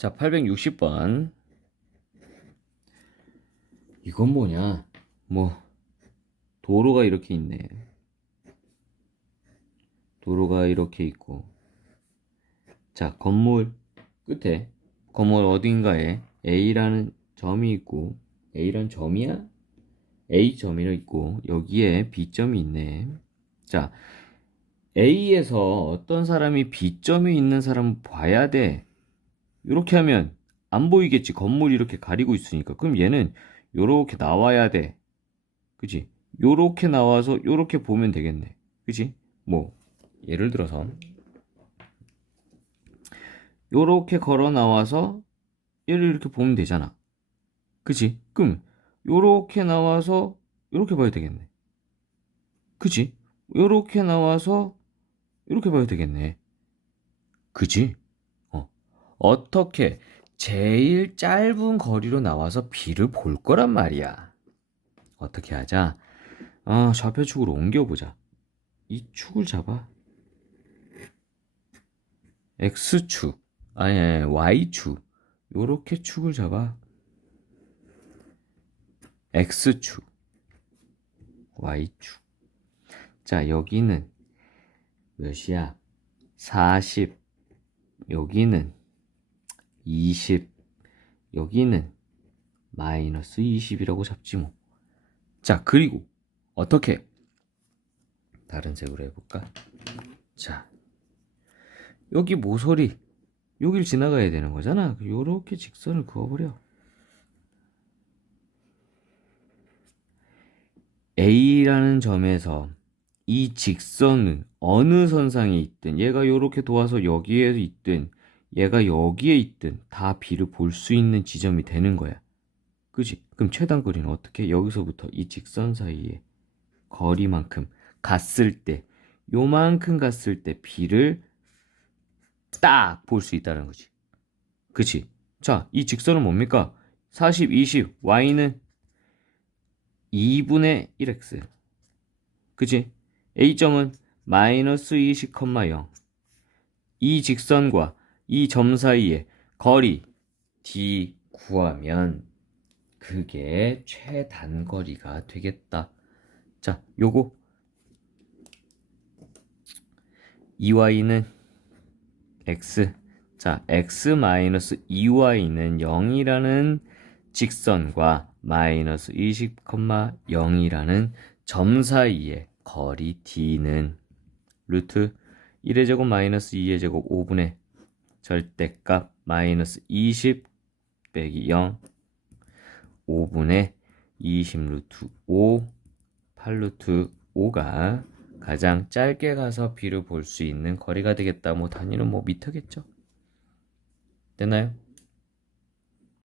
자, 860번. 이건 뭐냐? 뭐, 도로가 이렇게 있네. 도로가 이렇게 있고. 자, 건물 끝에, 건물 어딘가에 A라는 점이 있고, A라는 점이야? A점이 있고, 여기에 B점이 있네. 자, A에서 어떤 사람이 B점이 있는 사람을 봐야 돼. 이렇게 하면 안 보이겠지. 건물이 이렇게 가리고 있으니까. 그럼 얘는 요렇게 나와야 돼. 그지? 요렇게 나와서 요렇게 보면 되겠네. 그지? 뭐, 예를 들어서, 요렇게 걸어 나와서 얘를 이렇게 보면 되잖아. 그지? 그럼, 요렇게 나와서 요렇게 봐야 되겠네. 그지? 요렇게 나와서 이렇게 봐야 되겠네. 그지? 어. 어떻게 제일 짧은 거리로 나와서 B를 볼 거란 말이야. 어떻게 하자? 아, 좌표축으로 옮겨보자. 이 축을 잡아. X축, 아니, 아니, Y축. 요렇게 축을 잡아. X축, Y축. 자, 여기는 몇이야? 40. 여기는 20. 여기는 마이너스 20이라고 잡지 뭐. 자, 그리고 어떻게? 다른 색으로 해볼까? 자, 여기 모서리. 여길 지나가야 되는 거잖아. 요렇게 직선을 그어버려. A라는 점에서 이 직선은 어느 선상에 있든 얘가 이렇게 도와서 여기에 있든 얘가 여기에 있든 다 B를 볼 수 있는 지점이 되는 거야. 그지? 그럼 최단 거리는 어떻게? 여기서부터 이 직선 사이에 거리만큼 갔을 때 요만큼 갔을 때 B를 딱 볼 수 있다는 거지. 그치? 자, 이 직선은 뭡니까? 40, 20, Y는 2분의 1x. 그치? A점은 마이너스 20,0. 이 직선과 이 점 사이의 거리 D 구하면 그게 최단거리가 되겠다. 자, 요거 2y는 x. 자, x 마이너스 2y는 0이라는 직선과 마이너스 20,0이라는 점 사이의 거리 d는 루트 1의 제곱 마이너스 2의 제곱 5분의 절대값 마이너스 20 빼기 0 5분의 20 루트 5 8 루트 5가 가장 짧게 가서 b를 볼 수 있는 거리가 되겠다. 뭐 단위는 뭐 미터겠죠. 됐나요?